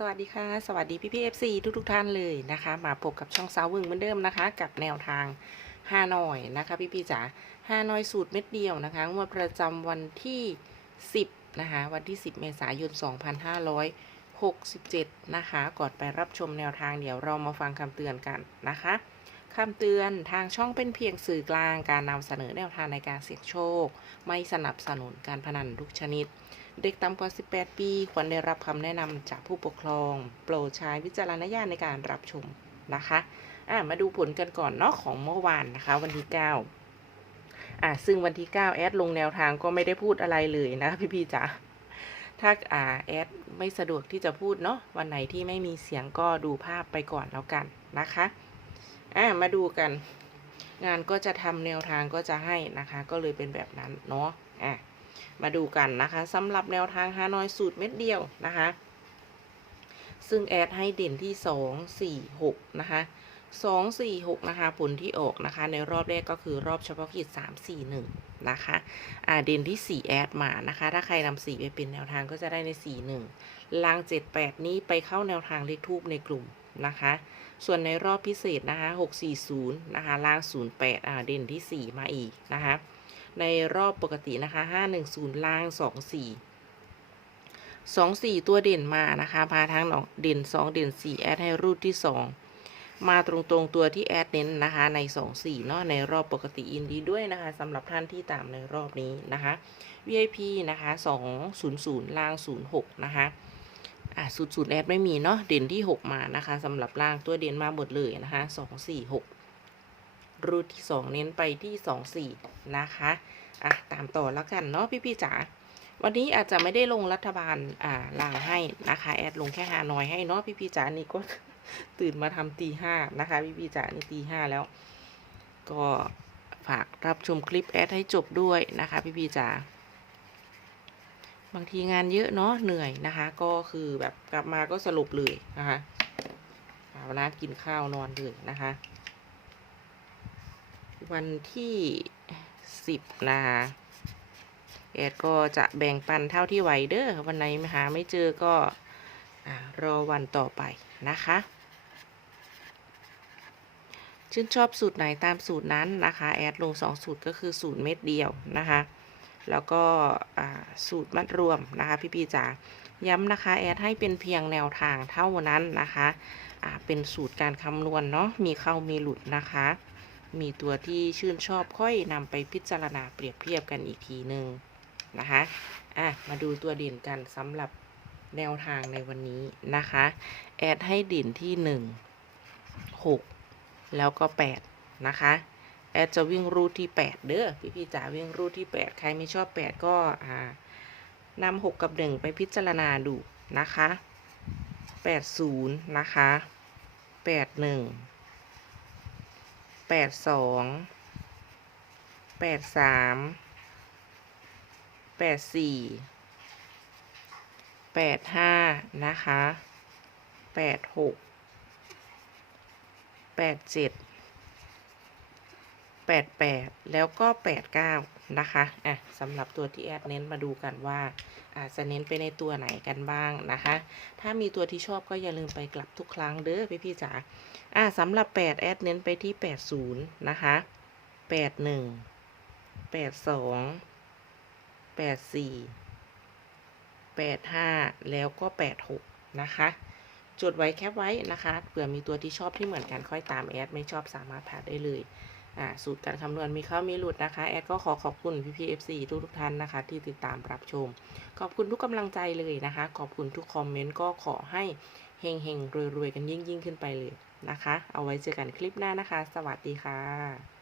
สวัสดีค่ะ สวัสดีพี่พี่เอฟซีทุกทุกๆท่านเลยนะคะ มาพบกับช่องสาววึงเหมือนเดิมนะคะ กับแนวทางฮานอยนะคะ พี่พี่จ๋าฮานอยสูตรเม็ดเดียวนะคะงวดประจำวันที่ 10นะคะวันที่ 10 เมษายน 2567 นะคะ ก่อนไปรับชมแนวทางเดี๋ยวเรามาฟังคำเตือนกันนะคะคำเตือนทางช่องเป็นเพียงสื่อกลางการนำเสนอแนวทางในการเสี่ยงโชค ไม่สนับสนุนการพนันทุกชนิด เด็กต่ำกว่า 18 ปี ควรได้รับคำแนะนำจากผู้ปกครอง โปรดใช้วิจารณญาณในการรับชมนะคะอะมาดูผลกันก่อนเนาะของเมื่อวานนะคะ วันที่ 9อะซึ่งวันที่ 9 แอดลงแนวทางก็ไม่ได้พูดอะไรเลยนะพี่พี่ๆจ๋าถ้าอ่าแอดไม่สะดวกที่จะพูดเนาะวันไหนที่ไม่มีเสียงก็ดูภาพไปก่อนแล้วกันนะคะอะมาดูกัน งานก็จะทำแนวทางก็จะให้นะคะ ก็เลยเป็นแบบนั้นเนาะอะ มาดูกันนะคะสำหรับแนวทางฮานอยสูตรเม็ดเดียวนะคะ ซึ่งแอดให้เด่นที่ 2 4 6 นะคะ 2 4 6 นะคะ ผลที่ออกนะคะ ในรอบแรกก็คือรอบเฉพาะกิจ 3 4 1 นะคะอ่าเด่นที่ 4 แอดมานะคะ ถ้าใครนำ4ไปเป็นแนวทางก็จะได้ใน 4 1ลาง 7 8 นี้ไปเข้าแนวทางเลขทูบในกลุ่มนะคะ ส่วนในรอบพิเศษนะคะ 640 นะคะ ล่าง 08อ่าเด่นที่ 4 มาอีกนะคะ ในรอบปกตินะคะ 510 ล่าง 24 24 ตัวเด่นมานะคะพาทั้งเด่น 2 เด่น 4 แอดให้รูดที่ 2 มาตรงๆตัวที่แอดเน้นนะคะ ใน 24 เนาะในรอบปกติอินดีด้วยนะคะสำหรับท่านที่ตามในรอบนี้นะคะ VIP นะคะ 200 ล่าง 06 นะคะอะสูตรสูตรแอดไม่มีเนาะเด่นที่ 6 มานะคะสำหรับล่างตัวเด่นมาหมดเลยนะคะ 2 4 6 รูทที่ 2 เน้นไปที่ 2 4 นะคะอะตามต่อแล้วกันเนาะพี่ๆจ๋าวันนี้อาจจะไม่ได้ลงรัฐบาลอ่าลางให้นะคะแอดลงแค่ฮานอยให้เนาะพี่ๆจ๋านี่ก็ตื่นมาทำตีห้านะคะพี่ๆจ๋านี่ตีห้าแล้ว ก็ฝากรับชมคลิปแอดให้จบด้วยนะคะพี่ๆจ๋าบางทีงานเยอะเนาะเหนื่อยนะคะ ก็คือแบบกลับมาก็สรุปเลยนะคะหาเวลากินข้าวนอนเลยนะคะ วันที่สิบนะคะแอดก็จะแบ่งปันเท่าที่ไหวเด้อวันไหนหาไม่เจอก็อรอวันต่อไปนะคะ ชื่นชอบสูตรไหนตามสูตรนั้นนะคะ แอดลง 2 สูตรก็คือสูตรเม็ดเดียวนะคะ แล้วก็สูตรมัดรวมนะคะ พี่พี่จ๋าย้ำนะคะ แอดให้เป็นเพียงแนวทางเท่านั้นนะคะ เป็นสูตรการคำนวณเนาะมีเข้ามีหลุดนะคะ มีตัวที่ชื่นชอบค่อยนำไปพิจารณาเปรียบเทียบกันอีกทีหนึ่งนะคะอะมาดูตัวเด่นกันสำหรับแนวทางในวันนี้นะคะ แอดให้เด่นที่ 1 6 แล้วก็ 8 นะคะ แอดจะวิ่งรูทที่ 8 เด้อพี่พี่จ๋าวิ่งรูทที่ 8 ใครไม่ชอบ 8 ก็อ่านำ6กับ 1 ไปพิจารณาดูนะคะ 80 นะคะ 81 แปดสองแปดสามแปดสี่แปดห้านะคะแปดหกแปดเจ็ด แปดแปดแล้วก็แปดเก้านะคะอะสำหรับตัวที่แอดเน้นมาดูกันว่าอาจจะเน้นไปในตัวไหนกันบ้างนะคะ ถ้ามีตัวที่ชอบก็อย่าลืมไปกลับทุกครั้งเด้อพี่พี่จ๋าอ่าสำหรับ 8 แอดเน้นไปที่ 80 นะคะ 81 82 84 85 แล้วก็ 86 นะคะจดไว้แคปไว้นะคะ เผื่อมีตัวที่ชอบที่เหมือนกันค่อยตามแอด ไม่ชอบสามารถผ่านได้เลย อ่าสูตรการคำนวณมีเข้ามีหลุดนะคะ แอดก็ขอขอบคุณพี่พีเอฟซีทุกทุกท่านนะคะ ที่ติดตามรับชม ขอบคุณทุกกำลังใจเลยนะคะ ขอบคุณทุกคอมเมนต์ก็ขอให้เฮงเฮงรวยรวยกันยิ่งยิ่งขึ้นไปเลยนะคะ เอาไว้เจอกันคลิปหน้านะคะ สวัสดีค่ะ